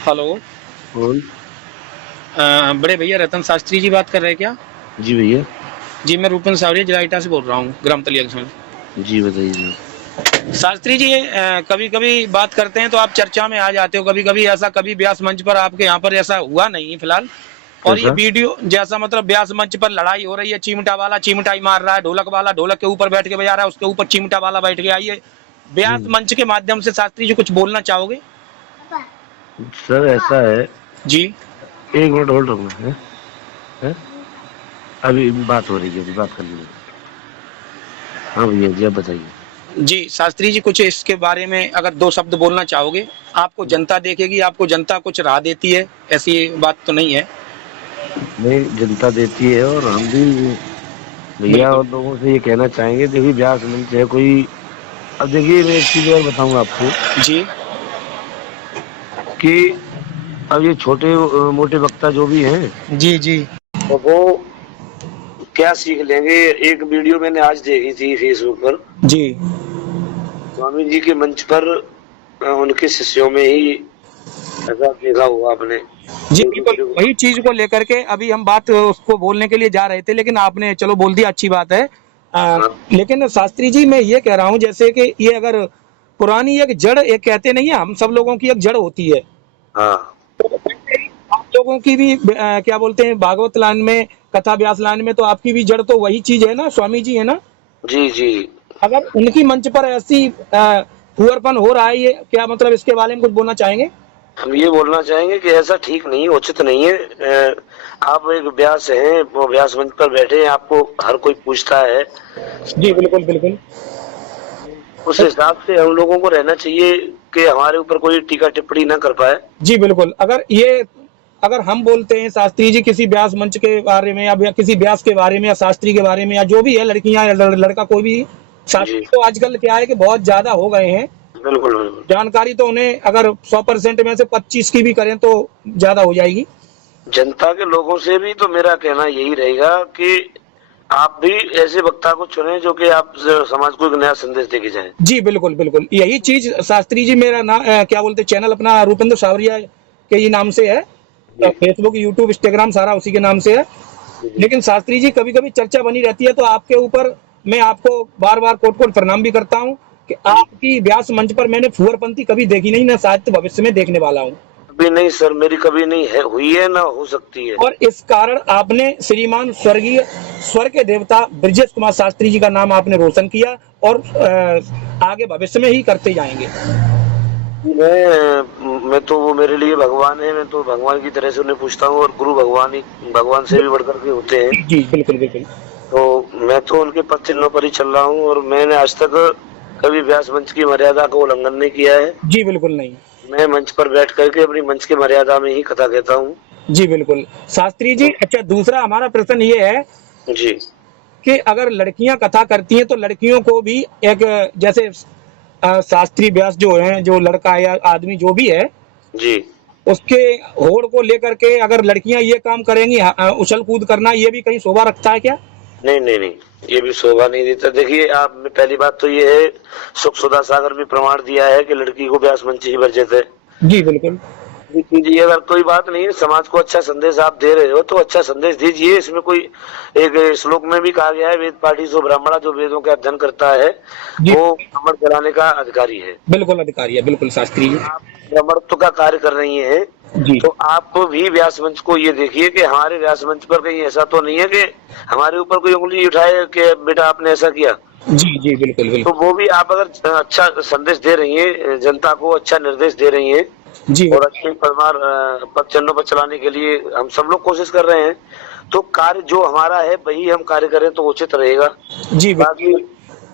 Hello. कौन? बड़े भैया रतन शास्त्री जी बात कर रहे हैं क्या? जी भैया। जी मैं रूपेंद्र सावरिया जिला से बोल रहा हूँ, ग्राम तलिया से। जी बताइए जी। शास्त्री जी कभी कभी बात करते हैं तो आप चर्चा में आ जाते हो, कभी कभी ऐसा कभी व्यास मंच पर आपके यहाँ पर ऐसा हुआ नहीं फिलहाल। और ये कैसा? वीडियो जैसा मतलब व्यास मंच पर लड़ाई हो रही है, चिमटा वाला चिमटाई मार रहा है, ढोलक वाला ढोलक के ऊपर बैठ के बजा रहा है, उसके ऊपर चिमटा वाला बैठ गया। ये व्यास हम्म। मंच के माध्यम से शास्त्री जी कुछ बोलना चाहोगे? सर ऐसा है। जी। 1 मिनट होल्ड रखना है? अभी बात हो रही है, अभी बात कर लीजिए। हाँ भैया जी, आप बताइए। जी शास्त्री जी, कुछ इसके बारे में अगर दो शब्द बोलना चाहोगे? आपको जनता देखेगी, आपको जनता कुछ राह देती है, ऐसी बात तो नहीं है? नहीं, जनता देती है और हम भी भैया बिल्कुल। और लोगों से ये कहना चाहेंगे, देखिए व्यास मंच है कोई। अब देखिए मैं एक चीज और बताऊंगा आपको जी। कि अब ये छोटे मोटे वक्ता जो भी हैं, जी। जी। तो वो क्या सीख लेंगे। एक वीडियो मैंने आज देखी थी फेसबुक पर, जी। स्वामी जी के मंच पर उनके शिष्यों में ही ऐसा देखा हुआ आपने। जी एक बिल्कुल, वीडियो। वही चीज को लेकर के अभी हम बात उसको बोलने के लिए जा रहे थे, लेकिन आपने चलो बोल दिया, अच्छी बात है। हाँ लेकिन शास्त्री जी मैं ये कह रहा हूँ, जैसे कि ये अगर पुरानी एक जड़, एक कहते नहीं है, हम सब लोगों की एक जड़ होती है। हाँ। तो आप लोगों की भी क्या बोलते हैं, भागवत लाइन में, कथा व्यास लाइन में, तो आपकी भी जड़ तो वही चीज है ना, स्वामी जी है ना? जी जी। अगर उनकी मंच पर ऐसी फुहरपन हो रहा है, ये क्या मतलब, इसके बारे में कुछ बोलना चाहेंगे? हम ये बोलना चाहेंगे कि ऐसा ठीक नहीं है, उचित नहीं है। आप एक व्यास हैं, वो व्यास मंच पर बैठे हैं, आपको हर कोई पूछता है। जी बिल्कुल बिल्कुल। उस हिसाब से हम लोगों को रहना चाहिए कि हमारे ऊपर कोई टीका टिप्पणी ना कर पाए। जी बिल्कुल। अगर हम बोलते हैं शास्त्री जी किसी व्यास मंच के बारे में, या किसी व्यास के बारे में, या शास्त्री के बारे में, या जो भी है, लड़कियां या लड़का कोई भी, जी शास्त्री तो आजकल क्या है कि बहुत ज्यादा हो गए हैं। बिल्कुल बिल्कुल। जानकारी तो उन्हें अगर 100% में से 25 की भी करें तो ज्यादा हो जाएगी। जनता के लोगों से भी तो मेरा कहना यही रहेगा कि आप भी ऐसे वक्ता को चुने जो कि आप समाज को एक नया संदेश देके जाए। जी बिल्कुल बिल्कुल, यही चीज शास्त्री जी, मेरा नाम क्या बोलते, चैनल अपना रूपेंद्र सावरिया के ही नाम से है। जी फेसबुक, यूट्यूब, इंस्टाग्राम सारा उसी के नाम से है। जी। लेकिन शास्त्री जी कभी कभी चर्चा बनी रहती है, तो आपके ऊपर मैं आपको बार बार कोट कोट प्रणाम भी करता हूँ कि जी। आपकी व्यास मंच पर मैंने फुहरपंथी कभी देखी नहीं, ना शायद भविष्य में देखने वाला हूँ। कभी नहीं सर, मेरी कभी नहीं है, हुई है ना हो सकती है। और इस कारण आपने श्रीमान स्वर्गीय, स्वर के देवता ब्रजेश कुमार शास्त्री जी का नाम आपने रोशन किया, और आगे भविष्य में ही करते जाएंगे। मैं तो, वो मेरे लिए भगवान है, मैं तो भगवान की तरह से उन्हें पूछता हूँ, और गुरु भगवान ही भगवान से भी बढ़कर के होते हैं। जी बिल्कुल बिल्कुल। तो मैं तो उनके पद चिन्हों पर ही चल रहा हूँ, और मैंने आज तक कभी व्यास मंच की मर्यादा का उल्लंघन नहीं किया है। जी बिल्कुल नहीं। मैं मंच पर बैठ करके अपनी मंच की मर्यादा में ही कथा कहता हूँ। जी बिल्कुल शास्त्री जी। तो अच्छा, दूसरा हमारा प्रश्न ये है जी कि अगर लड़कियां कथा करती हैं तो लड़कियों को भी एक, जैसे शास्त्री व्यास जो है, जो लड़का या आदमी जो भी है, जी। उसके होड़ को लेकर के अगर लड़कियां ये काम करेंगी, उछल कूद करना, ये भी कहीं शोभा रखता है क्या? नहीं नहीं नहीं, ये भी शोभा नहीं देता। देखिए आप, पहली बात तो ये है, सुख सुधा सागर भी प्रमाण दिया है कि लड़की को व्यास मंच ही वर्जित है। जी बिल्कुल। दीजिए, अगर कोई बात नहीं है, समाज को अच्छा संदेश आप दे रहे हो तो अच्छा संदेश दीजिए। इसमें कोई, एक श्लोक में भी कहा गया है, वेद पाठी सो ब्राह्मणा, जो वेदों का अध्ययन करता है जी वो ब्राह्मण चलाने का अधिकारी है। बिल्कुल अधिकारी है, बिल्कुल शास्त्री जी। आप ब्राह्मणत्व का कार्य कर रही हैं, जी। तो आप भी व्यास मंच को ये देखिए कि हमारे व्यास मंच पर कहीं ऐसा तो नहीं है कि हमारे ऊपर कोई उंगली उठाए कि बेटा आपने ऐसा किया। जी। जी बिल्कुल तो बिल्कुल। वो भी आप अगर अच्छा संदेश दे रही हैं, जनता को अच्छा निर्देश दे रही हैं, जी और अच्छे परिवार पद चिन्हों पर चलाने के लिए हम सब लोग कोशिश कर रहे हैं, तो कार्य जो हमारा है वही हम कार्य करें तो उचित रहेगा। जी बाकी बिल्कुल।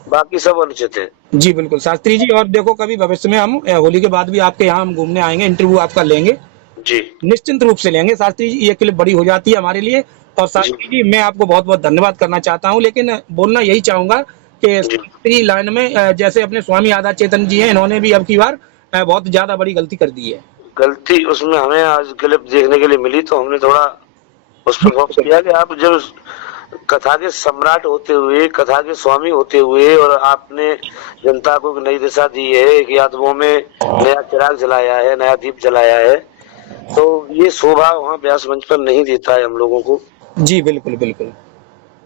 बाकी सब अनुचित है। जी बिल्कुल शास्त्री जी, और देखो कभी भविष्य में हम होली के बाद भी आपके यहाँ हम घूमने आएंगे, इंटरव्यू आपका लेंगे, जी निश्चिंत रूप से लेंगे शास्त्री जी। ये क्लिप बड़ी हो जाती है हमारे लिए। और जी शास्त्री जी मैं आपको बहुत बहुत धन्यवाद करना चाहता हूँ, लेकिन बोलना यही चाहूंगा कि जी। शास्त्री लाइन में जैसे अपने स्वामी आदा चेतन जी हैं, इन्होंने भी अब की बार बहुत ज्यादा बड़ी गलती कर दी है। गलती उसमें हमें आज क्लिप देखने के लिए मिली, तो हमने थोड़ा उस पर फोकस किया कि आप जब कथा के सम्राट होते हुए, कथा के स्वामी होते हुए, और आपने जनता को एक नई दिशा दी है, एक आत्माओं में नया चिराग जलाया है, नया दीप जलाया है, तो ये शोभा वहाँ व्यास मंच पर नहीं देता है हम लोगों को। जी बिल्कुल बिल्कुल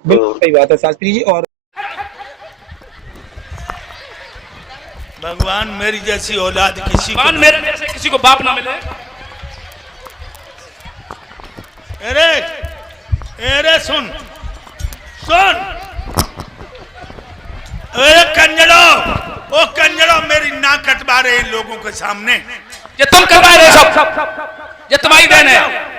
बिल्कुल सही बात है शास्त्री जी। और भगवान मेरी जैसी औलाद किसी को, भगवान मेरे जैसे किसी को बाप ना मिले। अरे अरे सुन सुन, अरे कंजड़ो, ओ कंजड़ो मेरी नाक कटवा रहे इन लोगों के सामने। ये तुम करवा रहे सब, ये तुम्हारी देन है।